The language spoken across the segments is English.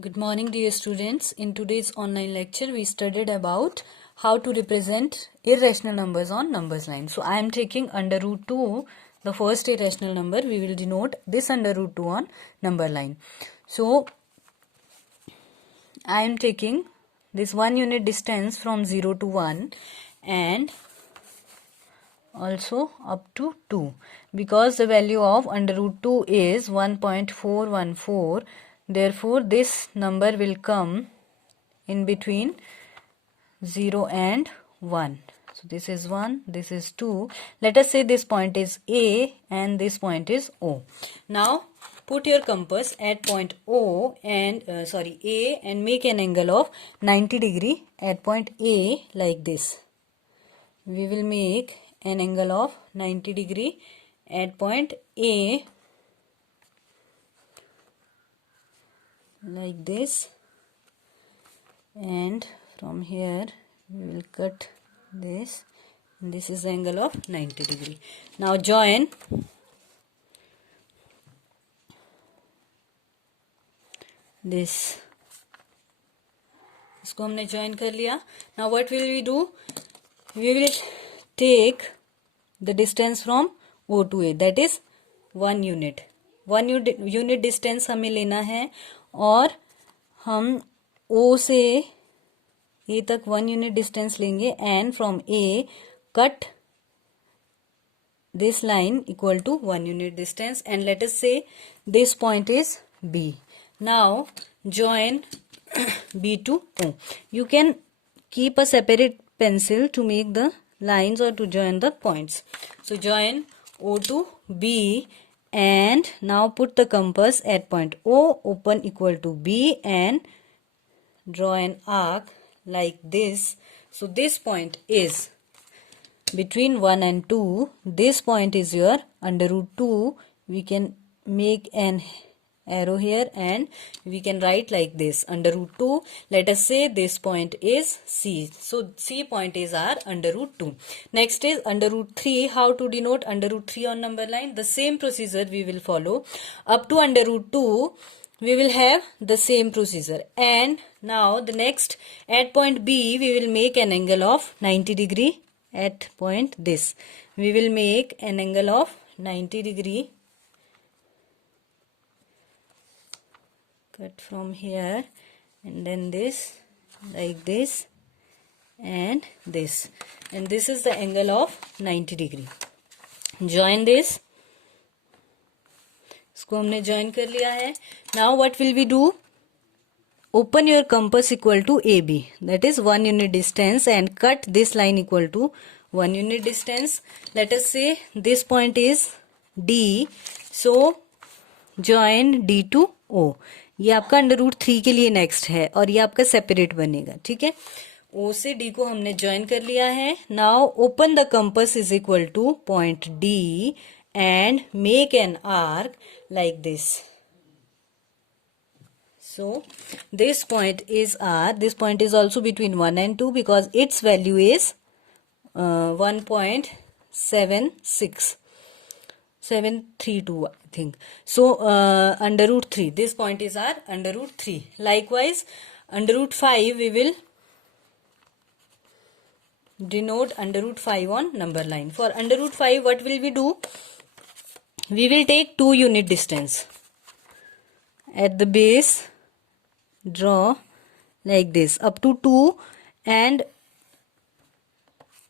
Good morning, dear students. In today's online lecture, we studied about how to represent irrational numbers on numbers line. So, I am taking under root 2, the first irrational number. We will denote this under root 2 on number line. So, I am taking this 1 unit distance from 0 to 1 and also up to 2, because the value of under root 2 is 1.414. Therefore, this number will come in between 0 and 1. So this is 1, this is 2. Let us say this point is A and this point is O. Now put your compass at point O and A and make an angle of 90 degree at point A like this. We will make an angle of 90 degree at point A like this, and from here we will cut this. This is the angle of 90 degree. Now join this. इसको हमने join कर लिया. Now what will we do? We will take the distance from O to A, that is 1 unit. 1 unit distance हमें लेना है और हम O से A तक 1 unit distance लेंगे and from A cut this line equal to 1 unit distance, and let us say this point is B. Now join B to O. You can keep a separate pencil to make the lines or to join the points. So join O to B and now put the compass at point O, open equal to B and draw an arc like this. So this point is between 1 and 2. This point is your under root 2. We can make an arrow here and we can write like this, under root 2. Let us say this point is C. So C point is our under root 2. Next is under root 3. How to denote under root 3 on number line? The same procedure we will follow. Up to under root 2 we will have the same procedure, and now the next at point B we will make an angle of 90 degree at point this. We will make an angle of 90 degree, cut from here and then this like this and this, and this is the angle of 90 degree. Join this. इसको हमने join कर लिया है. Now what will we do? Open your compass equal to AB, that is 1 unit distance, and cut this line equal to 1 unit distance. Let us say this point is D. So join D to O. ये आपका under root 3 के लिए next है और ये आपका separate बनेगा. ठीक है, O से D को हमने ज्वाइन कर लिया है. Now open the compass is equal two point D and make an arc like this. So this point is R. This point is also between 1 and 2 because its value is 1.732, I think. So under root 3. This point is our under root 3. Likewise, under root 5 we will denote under root 5 on number line. For under root 5, what will we do? We will take 2 unit distance. At the base, draw like this up to 2, and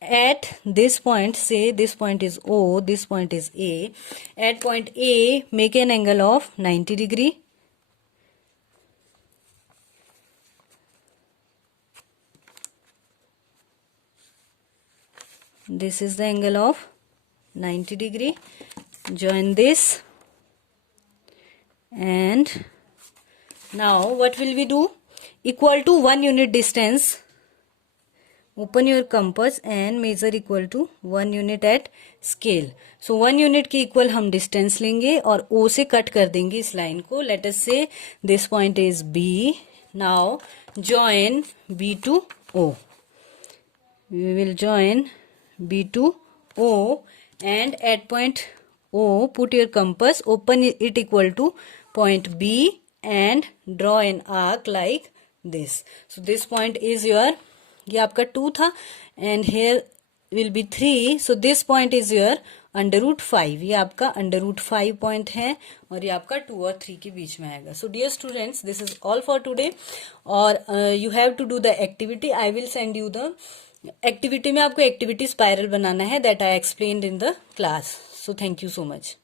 at this point, say this point is O, this point is A. At point A, make an angle of 90 degree. This is the angle of 90 degree. Join this, and now what will we do? Equal to 1 unit distance. Open your compass and measure equal to 1 unit at scale. So 1 unit के equal हम distance लेंगे और O से cut कर देंगे इस line को. Let us say this point is B. Now join B to O. We will join B to O, and at point O put your compass, open it equal to point B and draw an arc like this. So this point is your, ये आपका 2 था, and here will be 3. So this point is your √5. ये आपका √5 point है और ये आपका 2 और 3 के बीच में आएगा. So dear students, this is all for today. और you have to do the activity. I will send you the activity. में आपको activity spiral बनाना है, that I explained in the class. So thank you so much.